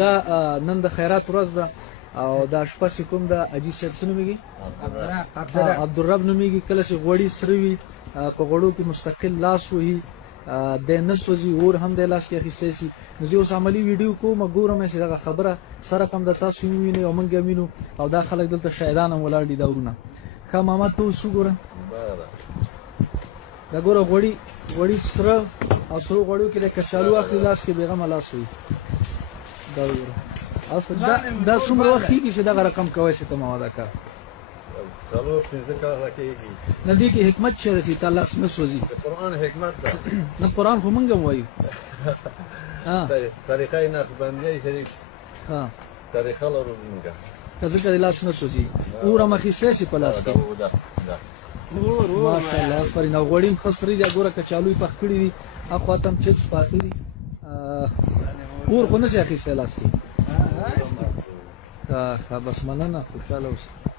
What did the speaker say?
دا نن د خیرات ورځ ده او دا شپه چې کوم ده حاجي صاحب څه نومېږي؟ عبدالرب نومېږي. کله چې غوړي سره وي په غوړو کې مستقل لاس وهي دی نه سوځي اور هم دی لاس کې اخیستی شي. نو زه اوس عملي ویډیو کوم ګورم چې دغه خبره سره کم د تاسو ووینئ او موږ یې وینو او دا خلک دلته شهیدان هم ولاړ دي دا ورونه. ښه محمد ته اوس وګوره دا ګوره غوړي سره او سرو غوړیو کې د کچالو اخلي لاس کې بېغمه لاس وي. دا وګوره دا څومره وخت کېږي چې دغه رقم کوی چې ته ما دا کار نه دې کې حکمت چېرې چې تا لاس نه سوځي؟ قرآن حکمت ده. نه قرآن خو موږ هم وایو. طریقه نقشبندي شریف طریقه لرو موږ که ځکه د لاس نه سوځي اور هم اخیستی شي په لاس کې. ماشاءالله آفرین. او غوړي هم ښه سرې دي ګوره کچالو یې پخ کړي دي اخوا ته هم چپس پاخه دي اور خو نه شي اخیستی لاس کې. ښه بس مننه خوشحاله اوسه.